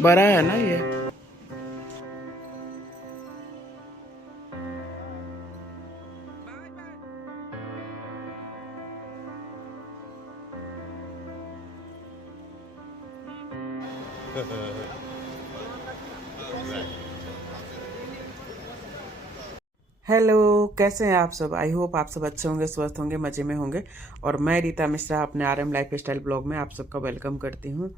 बड़ा है ना ये। हेलो, कैसे हैं आप सब? आई होप आप सब अच्छे होंगे, स्वस्थ होंगे, मज़े में होंगे। और मैं रीता मिश्रा अपने RM लाइफ स्टाइल ब्लॉग में आप सबका वेलकम करती हूँ।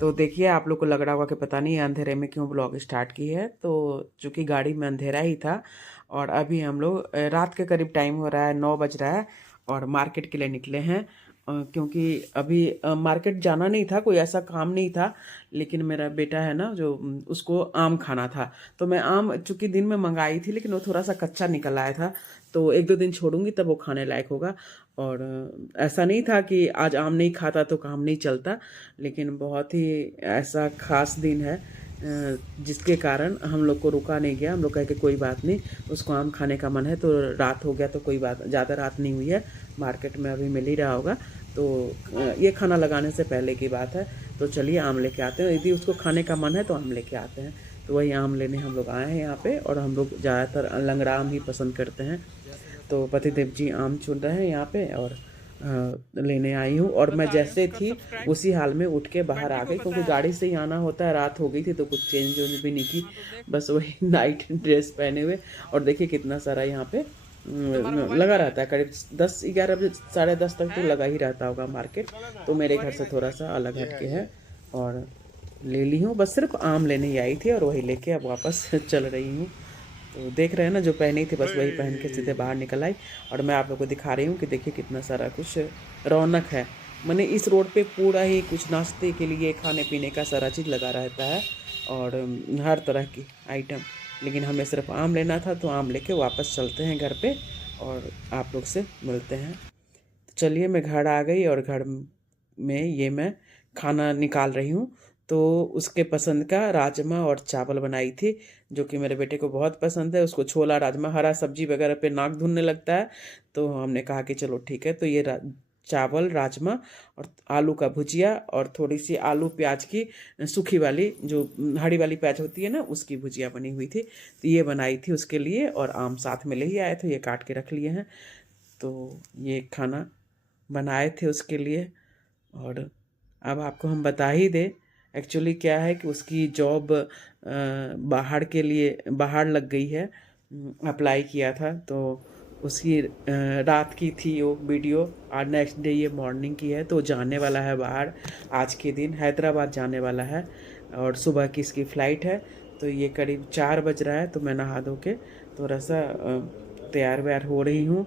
तो देखिए, आप लोग को लग रहा होगा कि पता नहीं अंधेरे में क्यों ब्लॉग स्टार्ट की है। तो चूंकि गाड़ी में अंधेरा ही था और अभी हम लोग रात के करीब टाइम हो रहा है, 9 बज रहा है और मार्केट के लिए निकले हैं। क्योंकि अभी मार्केट जाना नहीं था, कोई ऐसा काम नहीं था। लेकिन मेरा बेटा है ना जो उसको आम खाना था। तो मैं आम चूंकि दिन में मंगाई थी, लेकिन वो थोड़ा सा कच्चा निकल आया था। तो एक दो दिन छोड़ूंगी तब वो खाने लायक होगा। और ऐसा नहीं था कि आज आम नहीं खाता तो काम नहीं चलता। लेकिन बहुत ही ऐसा खास दिन है जिसके कारण हम लोग को रुका नहीं गया। हम लोग कहे कि कोई बात नहीं, उसको आम खाने का मन है। तो रात हो गया तो कोई बात, ज़्यादा रात नहीं हुई है, मार्केट में अभी मिल ही रहा होगा। तो ये खाना लगाने से पहले की बात है। तो चलिए आम लेके आते हैं, यदि उसको खाने का मन है तो आम लेके आते हैं। तो वही आम लेने हम लोग आए हैं यहाँ पे। और हम लोग ज़्यादातर लंगड़ा आम ही पसंद करते हैं। तो पतिदेव जी आम चुन रहे हैं यहाँ पे और लेने आई हूँ। और मैं जैसे थी उसी हाल में उठ के बाहर आ गई, क्योंकि गाड़ी से ही आना होता है। रात हो गई थी तो कुछ चेंज वेंज भी नहीं की, बस वही नाइट ड्रेस पहने हुए। और देखिए कितना सारा यहाँ पे लगा रहता है। करीब 10-11 बजे, 10:30 तक तो लगा ही रहता होगा मार्केट। तो मेरे घर से थोड़ा सा अलग हटके है। और ले ली हूँ, बस सिर्फ आम लेने ही आई थी और वही लेके अब वापस चल रही हूँ। तो देख रहे हैं ना, जो पहनी थी बस वही पहन के सीधे बाहर निकल आई। और मैं आप लोग को दिखा रही हूँ कि देखिए कितना सारा कुछ रौनक है। मैंने इस रोड पे पूरा ही कुछ नाश्ते के लिए, खाने पीने का सारा चीज़ लगा रहता है। और हर तरह की आइटम। लेकिन हमें सिर्फ आम लेना था तो आम लेके वापस चलते हैं घर पे और आप लोग से मिलते हैं। तो चलिए, मैं घर आ गई और घर में ये मैं खाना निकाल रही हूँ। तो उसके पसंद का राजमा और चावल बनाई थी, जो कि मेरे बेटे को बहुत पसंद है। उसको छोला राजमा हरा सब्जी वगैरह पे नाक धुनने लगता है। तो हमने कहा कि चलो ठीक है। तो ये चावल राजमा और आलू का भुजिया और थोड़ी सी आलू प्याज की सूखी वाली, जो हरी वाली प्याज होती है ना, उसकी भुजिया बनी हुई थी। तो ये बनाई थी उसके लिए। और आम साथ में ले ही आए थे, ये काट के रख लिए हैं। तो ये खाना बनाए थे उसके लिए। और अब आपको हम बता ही दें, एक्चुअली क्या है कि उसकी जॉब बाहर के लिए बाहर लग गई है। अप्लाई किया था तो उसकी रात की थी वो वीडियो। और नेक्स्ट डे ये मॉर्निंग की है। तो जाने वाला है बाहर, आज के दिन हैदराबाद जाने वाला है। और सुबह की इसकी फ़्लाइट है। तो ये करीब 4 बज रहा है। तो मैं नहा धो के थोड़ा सा तैयार व्यार हो रही हूँ।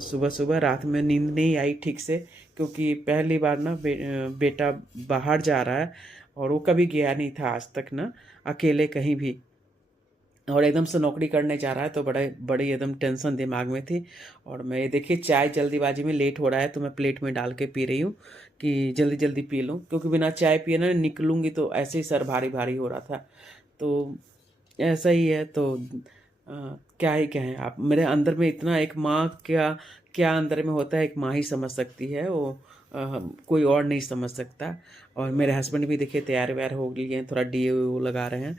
सुबह सुबह रात में नींद नहीं आई ठीक से, क्योंकि पहली बार ना बेटा बाहर जा रहा है। और वो कभी गया नहीं था आज तक ना, अकेले कहीं भी। और एकदम से नौकरी करने जा रहा है तो बड़े बड़ी एकदम टेंशन दिमाग में थी। और मैं देखिए चाय जल्दीबाजी में लेट हो रहा है तो मैं प्लेट में डाल के पी रही हूँ कि जल्दी जल्दी पी लूँ, क्योंकि बिना चाय पिए ना निकलूँगी तो ऐसे ही सर भारी भारी हो रहा था। तो ऐसा ही है। तो क्या ही कहें, आप मेरे अंदर में इतना एक माँ क्या क्या अंदर में होता है, एक माँ ही समझ सकती है वो। कोई और नहीं समझ सकता। और मेरे हस्बैंड भी देखिए तैयार व्यार हो लिए हैं, थोड़ा डी वो लगा रहे हैं।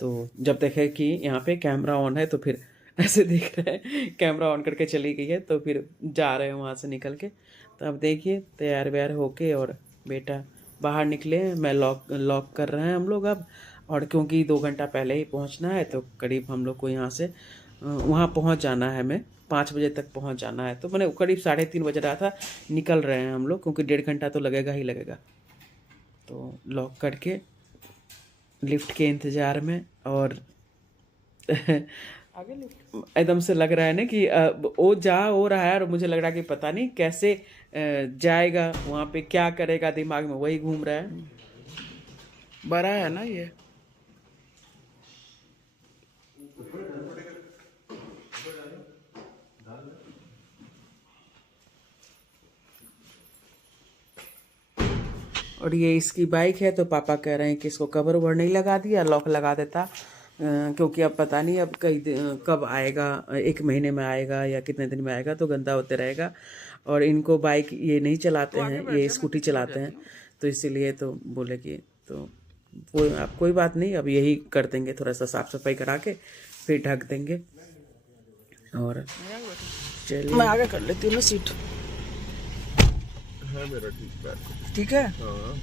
तो जब देखे कि यहाँ पे कैमरा ऑन है तो फिर ऐसे देख रहे हैं, कैमरा ऑन करके चली गई है तो फिर जा रहे हैं वहाँ से निकल के। तो अब देखिए तैयार व्यार होके और बेटा बाहर निकले हैं। मैं लॉक लॉक कर रहे हैं हम लोग अब। और क्योंकि 2 घंटा पहले ही पहुंचना है तो करीब हम लोग को यहाँ से वहाँ पहुँच जाना है। हमें 5 बजे तक पहुँच जाना है। तो मैंने करीब 3:30 बज रहा था, निकल रहे हैं हम लोग, क्योंकि 1.5 घंटा तो लगेगा ही लगेगा। तो लॉक करके लिफ्ट के इंतज़ार में। और आगे लिफ्ट एकदम से लग रहा है ना कि वो जा हो रहा है और मुझे लग रहा है कि पता नहीं कैसे जाएगा वहाँ पे, क्या करेगा, दिमाग में वही घूम रहा है। बड़ा है ना ये। और ये इसकी बाइक है तो पापा कह रहे हैं कि इसको कवर ओवर नहीं लगा दिया, लॉक लगा देता। क्योंकि अब पता नहीं अब कब आएगा, 1 महीने में आएगा या कितने दिन में आएगा, तो गंदा होते रहेगा। और इनको बाइक ये नहीं चलाते हैं, ये स्कूटी चलाते हैं। तो इसीलिए तो बोले कि तो कोई बात नहीं, अब यही कर देंगे, थोड़ा सा साफ सफाई करा के फिर ढक देंगे। और चलिए मैं आगे कर लेती हूँ ना सीट। है मेरा ठीक है। ठीक है। हाँ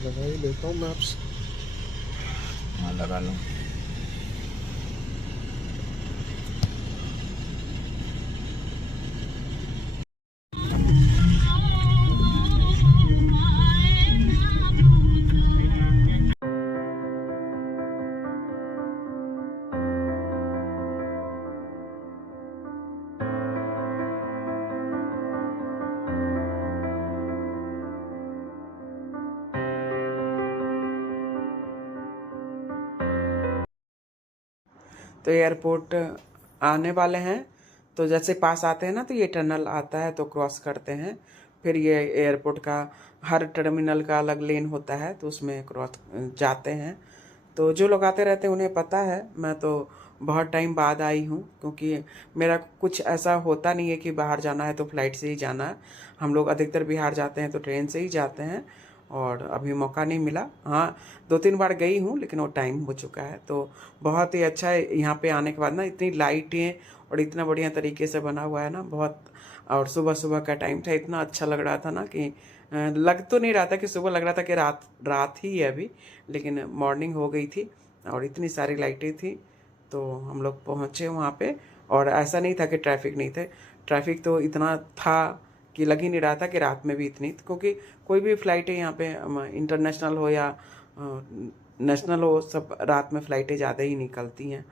लगा ही लेता हूँ मैप्स। हाँ लगा लो। तो एयरपोर्ट आने वाले हैं, तो जैसे पास आते हैं ना तो ये टनल आता है तो क्रॉस करते हैं, फिर ये एयरपोर्ट का हर टर्मिनल का अलग लेन होता है तो उसमें क्रॉस जाते हैं। तो जो लोग आते रहते हैं उन्हें पता है, मैं तो बहुत टाइम बाद आई हूँ क्योंकि मेरा कुछ ऐसा होता नहीं है कि बाहर जाना है तो फ्लाइट से ही जाना है। हम लोग अधिकतर बिहार जाते हैं तो ट्रेन से ही जाते हैं, और अभी मौका नहीं मिला। हाँ 2-3 बार गई हूँ लेकिन वो टाइम हो चुका है। तो बहुत ही अच्छा है यहाँ पे आने के बाद ना, इतनी लाइटें और इतना बढ़िया तरीके से बना हुआ है ना बहुत। और सुबह सुबह का टाइम था, इतना अच्छा लग रहा था ना कि लग तो नहीं रहा था कि सुबह, लग रहा था कि रात रात ही है अभी, लेकिन मॉर्निंग हो गई थी और इतनी सारी लाइटें थी। तो हम लोग पहुँचे वहाँ पे, और ऐसा नहीं था कि ट्रैफिक नहीं थे, ट्रैफिक तो इतना था कि लग ही नहीं रहा था कि रात में भी इतनी, क्योंकि कोई भी फ़्लाइटें यहाँ पे इंटरनेशनल हो या नेशनल हो, सब रात में फ़्लाइटें ज़्यादा ही निकलती हैं।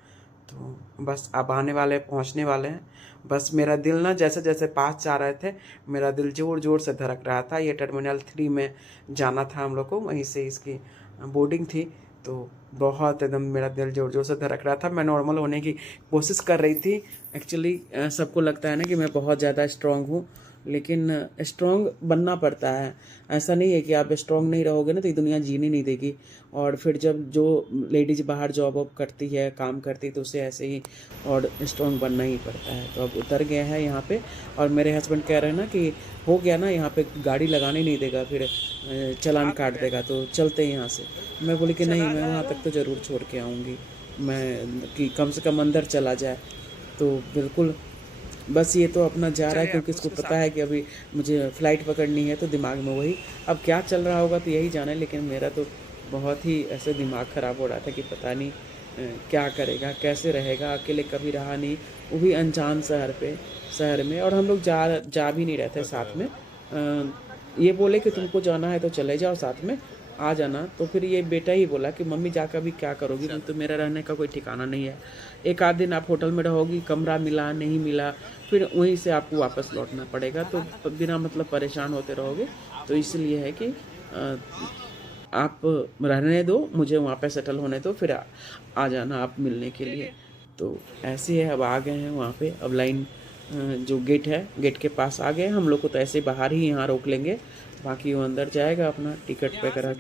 तो बस अब आने वाले, पहुँचने वाले हैं। बस मेरा दिल ना जैसे जैसे पास जा रहे थे, मेरा दिल ज़ोर ज़ोर से धड़क रहा था। ये टर्मिनल 3 में जाना था हम लोग को, वहीं से इसकी बोर्डिंग थी। तो बहुत एकदम मेरा दिल ज़ोर ज़ोर से धड़क रहा था। मैं नॉर्मल होने की कोशिश कर रही थी। एक्चुअली सबको लगता है ना कि मैं बहुत ज़्यादा स्ट्रांग हूँ, लेकिन स्ट्रांग बनना पड़ता है। ऐसा नहीं है कि आप स्ट्रांग नहीं रहोगे ना तो ये दुनिया जीने नहीं देगी। और फिर जब जो लेडीज़ बाहर जॉब वॉब करती है, काम करती है, तो उसे ऐसे ही और स्ट्रांग बनना ही पड़ता है। तो अब उतर गया है यहाँ पे, और मेरे हस्बैंड कह रहे हैं ना कि हो गया ना, यहाँ पे गाड़ी लगाने नहीं देगा, फिर चालान काट देगा, तो चलते हैं यहाँ से। मैं बोली कि नहीं, मैं वहाँ तक तो ज़रूर छोड़ के आऊँगी, मैं कि कम से कम अंदर चला जाए। तो बिल्कुल बस ये तो अपना जा रहा है, क्योंकि इसको पता है कि अभी मुझे फ़्लाइट पकड़नी है, तो दिमाग में वही अब क्या चल रहा होगा तो यही जाने। लेकिन मेरा तो बहुत ही ऐसे दिमाग ख़राब हो रहा था कि पता नहीं क्या करेगा, कैसे रहेगा, अकेले कभी रहा नहीं, वो भी अनजान शहर में। और हम लोग जा भी नहीं रहते साथ में। ये बोले कि तुमको जाना है तो चले जाओ, साथ में आ जाना। तो फिर ये बेटा ही बोला कि मम्मी जाकर भी क्या करोगी, तो मेरा रहने का कोई ठिकाना नहीं है। एक आध दिन आप होटल में रहोगी, कमरा मिला नहीं मिला, फिर वहीं से आपको वापस लौटना पड़ेगा, तो बिना मतलब परेशान होते रहोगे। तो इसलिए है कि आप रहने दो, मुझे वहाँ पे सेटल होने दो, फिर आ जाना आप मिलने के लिए। तो ऐसे है, अब आ गए हैं वहाँ पे। अब लाइन जो गेट है, गेट के पास आ गए हम लोग को, तो ऐसे बाहर ही यहाँ रोक लेंगे, बाकी वो अंदर जाएगा अपना टिकट वगैरह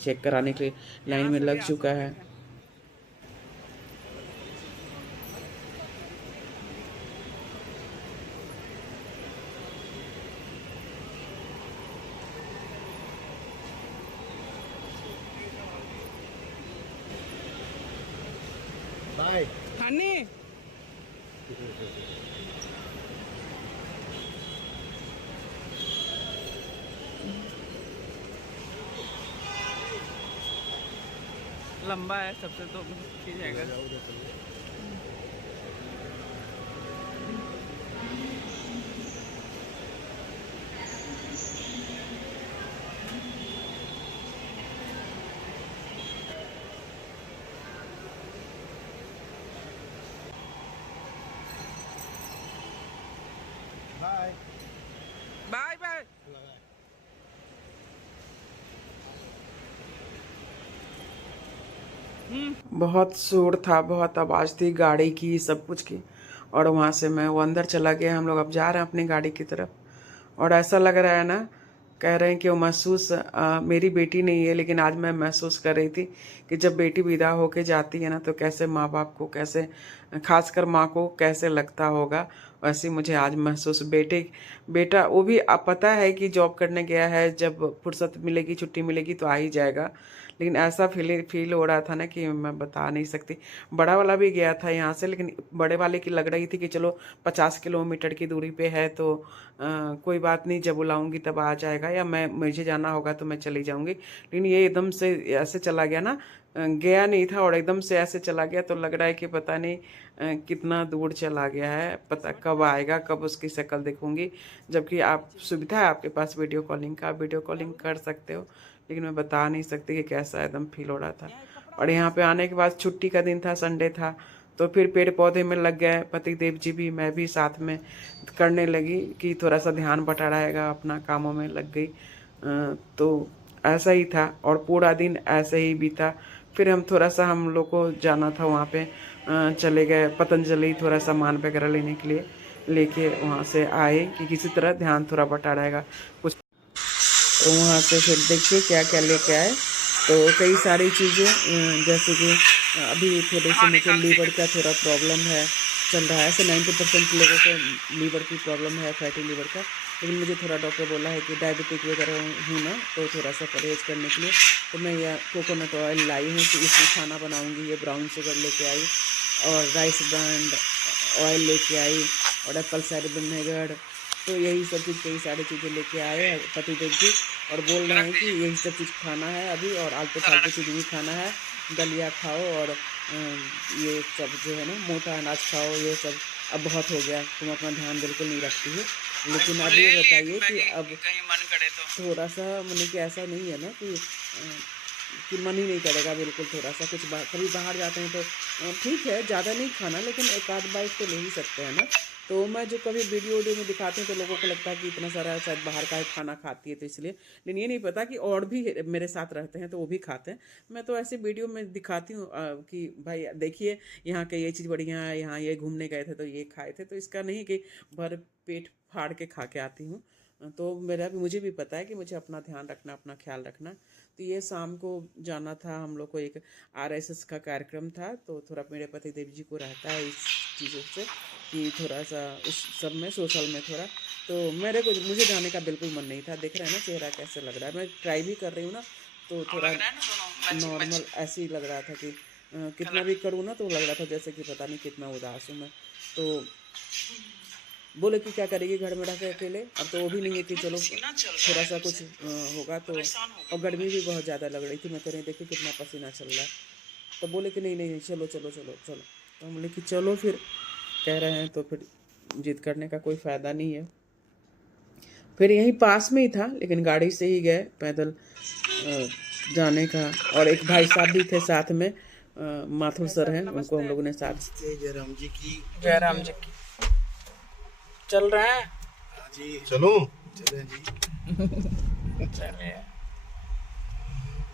चेक कराने के लिए लाइन में लग चुका है। बाय हनी लंबा है सबसे, तो ठीक जाएगा। Bye bye bye. बहुत शोर था, बहुत आवाज़ थी गाड़ी की, सब कुछ की। और वहाँ से मैं वो अंदर चला गया, हम लोग अब जा रहे हैं अपनी गाड़ी की तरफ। और ऐसा लग रहा है ना, कह रहे हैं कि वो महसूस मेरी बेटी नहीं है, लेकिन आज मैं महसूस कर रही थी कि जब बेटी विदा होके जाती है ना, तो कैसे माँ बाप को, कैसे खासकर माँ को कैसे लगता होगा। वैसे मुझे आज महसूस बेटा वो भी अब पता है कि जॉब करने गया है, जब फुर्सत मिलेगी छुट्टी मिलेगी तो आ ही जाएगा, लेकिन ऐसा फील हो रहा था ना कि मैं बता नहीं सकती। बड़ा वाला भी गया था यहाँ से, लेकिन बड़े वाले की लग रही थी कि चलो 50 किलोमीटर की दूरी पे है तो कोई बात नहीं, जब बुलाऊंगी तब आ जाएगा, या मुझे जाना होगा तो मैं चली जाऊंगी। लेकिन ये एकदम से ऐसे चला गया ना, गया नहीं था और एकदम से ऐसे चला गया, तो लग रहा है कि पता नहीं कितना दूर चला गया है, पता कब आएगा, कब उसकी शक्ल देखूंगी। जबकि आप सुविधा है आपके पास वीडियो कॉलिंग का, वीडियो कॉलिंग कर सकते हो, लेकिन मैं बता नहीं सकती कि कैसा एकदम फील हो रहा था। और यहाँ पे आने के बाद छुट्टी का दिन था, संडे था, तो फिर पेड़ पौधे में लग गए, पति देव जी भी, मैं भी साथ में करने लगी कि थोड़ा सा ध्यान बटा रहेगा, अपना कामों में लग गई। तो ऐसा ही था और पूरा दिन ऐसे ही बीता। फिर हम लोग को जाना था वहाँ पे, चले गए पतंजलि थोड़ा सामान वगैरह लेने के लिए, लेके वहाँ से आए कि किसी तरह ध्यान थोड़ा बटा रहेगा कुछ। तो वहाँ से फिर देखिए क्या क्या लेके आए, तो कई सारी चीज़ें, जैसे कि अभी थोड़े से मुझे लीवर का थोड़ा प्रॉब्लम है, चल रहा है। ऐसे 90% लोगों को लीवर की प्रॉब्लम है, फैटी लीवर का, लेकिन मुझे थोड़ा डॉक्टर बोला है कि डायबिटिक वगैरह हूँ ना, तो थोड़ा सा परहेज करने के लिए तो मैं यह कोकोनट ऑयल लाई हूँ कि इसमें खाना बनाऊँगी। ये ब्राउन शुगर लेके आई और राइस ब्रांड ऑयल लेके आई और एप्पल साइडर विनेगर, तो यही सब चीज़, कई सारी चीज़ें लेके आए पतिदेव जी, और बोल रहे हैं कि यही सब चीज़ खाना है अभी, और आलतू फालतू चीज़ नहीं खाना है, दलिया खाओ और ये सब जो है ना मोटा अनाज खाओ, ये सब अब बहुत हो गया, तुम अपना ध्यान बिल्कुल नहीं रखती हो। लेकिन अब ये बताइए कि अब थोड़ा सा मतलब कि ऐसा नहीं है ना कि मन ही नहीं करेगा बिल्कुल, थोड़ा सा कुछ कभी बाहर जाते हैं तो ठीक है, ज़्यादा नहीं खाना, लेकिन एक आध बाइट तो ले ही सकते हैं ना। तो मैं जो कभी वीडियो में दिखाती हूँ तो लोगों को लगता है कि इतना सारा शायद बाहर का खाना खाती है, तो इसलिए, लेकिन ये नहीं पता कि और भी मेरे साथ रहते हैं तो वो भी खाते हैं। मैं तो ऐसे वीडियो में दिखाती हूँ कि भाई देखिए यहाँ के ये चीज़ बढ़िया है, यहाँ ये घूमने गए थे तो ये खाए थे, तो इसका नहीं कि भर पेट फाड़ के खा के आती हूँ। तो मुझे भी पता है कि मुझे अपना ध्यान रखना, अपना ख्याल रखना। तो ये शाम को जाना था हम लोग को, एक RSS का कार्यक्रम था, तो थोड़ा मेरे पति देव जी को रहता है इस चीज़ों से कि थोड़ा सा उस सब में, सोशल में थोड़ा, तो मुझे जाने का बिल्कुल मन नहीं था। देख रहे हैं ना चेहरा कैसे लग रहा है, मैं ट्राई भी कर रही हूँ ना, तो थोड़ा नॉर्मल ऐसे ही लग रहा था कि कितना भी करूँ ना तो लग रहा था जैसे कि पता नहीं कितना उदास हूँ मैं। तो बोले कि क्या करेगी घर में रह के अकेले, अब तो वो भी नहीं है कि चलो थोड़ा सा कुछ होगा तो, और गर्मी भी बहुत ज़्यादा लग रही थी, मैं कह रही देखिए कितना पसीना चल रहा है। तो बोले कि नहीं चलो चलो चलो चलो, तो हम बोले कि चलो फिर, कह रहे हैं तो फिर जिद करने का कोई फ़ायदा नहीं है। फिर यहीं पास में ही था, लेकिन गाड़ी से ही गए, पैदल जाने का। और एक भाई साहब भी थे साथ में, माथुर सर हैं, उनको हम लोगों ने साथ, जयराम जी की चल रहे हैं जी, चलो चले जी, चलिए।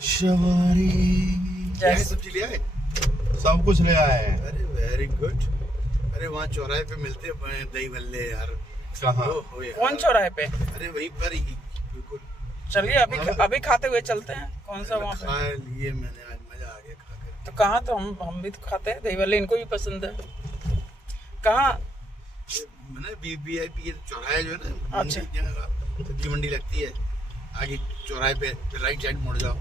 शवारी सब्जी ले आए, सब कुछ ले आए हैं। अरे वेरी गुड। अरे वहाँ चौराहे पे मिलते हैं दही भल्ले यार। कहाँ? कौन चौराहे पे? अरे वहीं पर ही बिल्कुल। चलिए अभी खाते हुए चलते हैं। कौन सा वहाँ खा लिए मैंने, आज मजा आ गया खा कर। तो कहाँ, तो हम भी तो खाते हैं दही भल्ले, इनको भी पसंद है। कहाँ? मैंने VIP चौराहे जो है ना, अच्छा, सब्जी मंडी लगती है आगे चौराहे पे, राइट साइड मुड़ जाओ।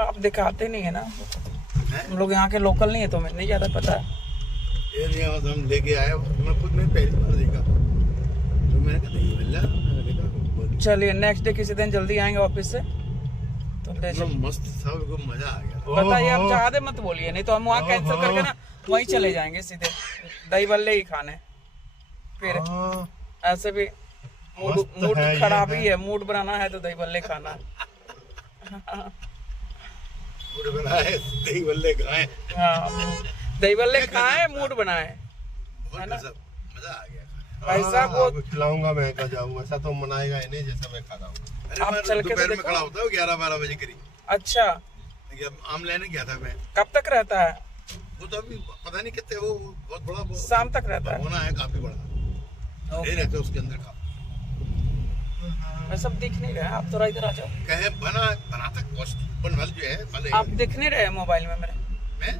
आप दिखाते नहीं है ना, हम लोग यहाँ के लोकल नहीं है तो हमें नहीं ज़्यादा पता है। ये हम लेके आए, मैं खुद में पहली बार देखा, तो मैंने कहा नहीं मिला। चलिए नेक्स्ट डे किसी दिन जल्दी आएंगे ऑफिस से तो ले चलिए। मस्त था, मजा आ गया। बताइए, आप ज़्यादा मत बोलिए, नहीं तो हम वहाँ कैंसिल करके ना वहीं चले जाएंगे सीधे दही भल्ले ही खाने। फिर ऐसे भी मूड खराब ही है, मूड बनाना है तो दही भल्ले खाना। मूड बनाए दही भल्ले खाएं। हाँ, दही भल्ले खाएं, मूड बनाए, है ना? मजा आ गया। भाई साहब वो खिलाऊंगा, मैं कल जाऊंगा, ऐसा तो मनाएगा ही नहीं जैसा मैं खाता हूँ। आप चल के दोपहर में खड़ा होता हूँ 11-12 बजे करीब। अच्छा, आम लेने गया था मैं। कब तक रहता है वो? तो अभी पता नहीं कितने, वो बहुत बड़ा, शाम तक रहता है। होना है काफी बड़ा, रहते उसके अंदर का। मैं सब दिख नहीं रहा, आप थोड़ा इधर आ जाओ। कहे बनाता कॉस्टूम वाल जो है भले। आप दिख नहीं रहे मोबाइल में मेरे। मैं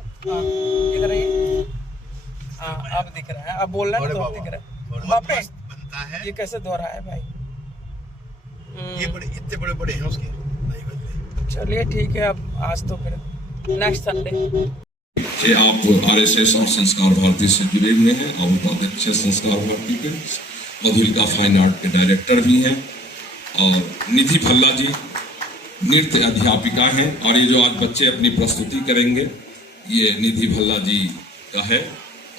इधर आइए। हाँ, आप दिख रहे हैं, आप बोल रहे हैं तो आप दिख रहे हैं। बहुत बाप रे, मस्त बनता है। ये कैसे धो रहा है भाई? ये बड़े इतने बड़े बड़े हैं उसके दही भल्ले। चलिए ठीक है, अब आज तो फिर नेक्स्ट संडे। कि आप आरएसएस और संस्कार भारती से जुड़े हुए हैं और उपाध्यक्ष संस्कार भारती के, मधुलिका फाइन आर्ट के डायरेक्टर भी हैं, और निधि भल्ला जी नृत्य अध्यापिका हैं। और ये जो आज बच्चे अपनी प्रस्तुति करेंगे ये निधि भल्ला जी का है।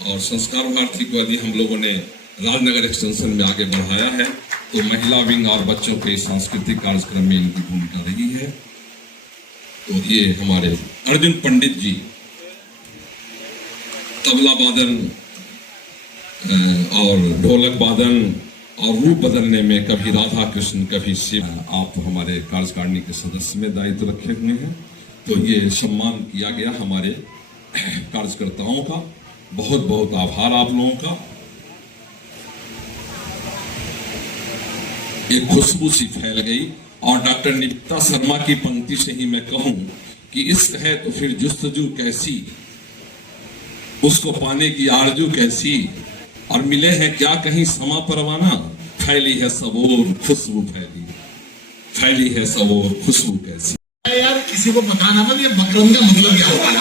और संस्कार भारती को यदि हम लोगों ने राजनगर एक्सटेंशन में आगे बढ़ाया है तो महिला विंग और बच्चों के सांस्कृतिक कार्यक्रम में इनकी भूमिका रही है। तो ये हमारे अर्जुन पंडित जी तबला वादन और ढोलक वादन और रूप बदलने में कभी राधा कृष्ण कभी शिव, आप हमारे कार्यकारिणी के सदस्य में दायित्व रखे हुए हैं। तो ये सम्मान किया गया हमारे कार्यकर्ताओं का, बहुत बहुत आभार आप लोगों का। एक खुशबू सी फैल गई। और डॉक्टर निकिता शर्मा की पंक्ति से ही मैं कहूं कि इश्क है तो फिर जुस्तजू कैसी, उसको पाने की आरजू कैसी, और मिले हैं क्या कहीं समा परवाना, फैली है सब ओर खुशबू फैली है सब ओर खुशबू कैसी। यार किसी को बताना मत ये मकरम का मतलब क्या होता है।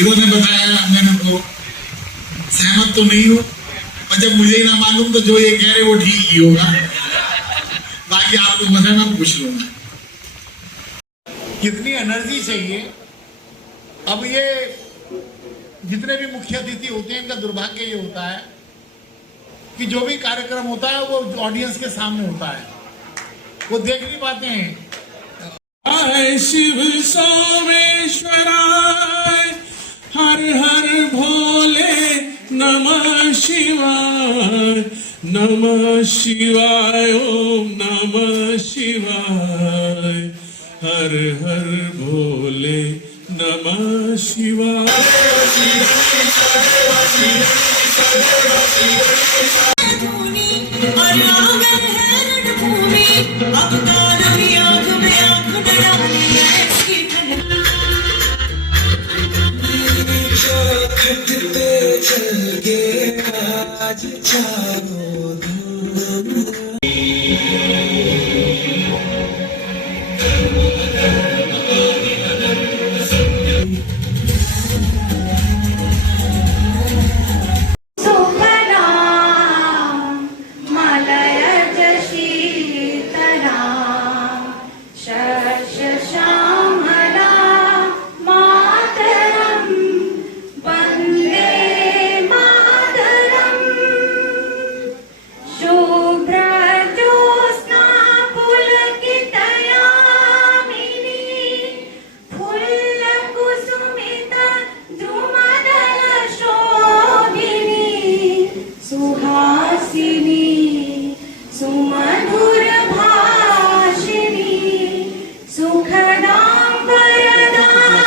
इन्होंने बताया, मैंने उनको सहमत तो नहीं हूं, और जब मुझे ही ना मालूम तो जो ये कह रहे वो ठीक ही होगा। बाकी आपको पता मैं पूछ लूंगा। कितनी एनर्जी चाहिए। अब ये जितने भी मुख्य अतिथि होते हैं इनका दुर्भाग्य ये होता है कि जो भी कार्यक्रम होता है वो ऑडियंस के सामने होता है, वो देख नहीं पाते हैं। शिव सोमेश्वराय हर हर भोले नमः शिवाय ओम नमः शिवाय हर हर भोले नमः शिवाय।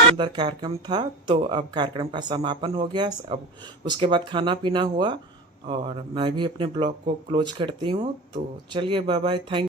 सुंदर कार्यक्रम था। तो अब कार्यक्रम का समापन हो गया। अब उसके बाद खाना पीना हुआ और मैं भी अपने ब्लॉग को क्लोज करती हूँ। तो चलिए, बाय बाय, थैंक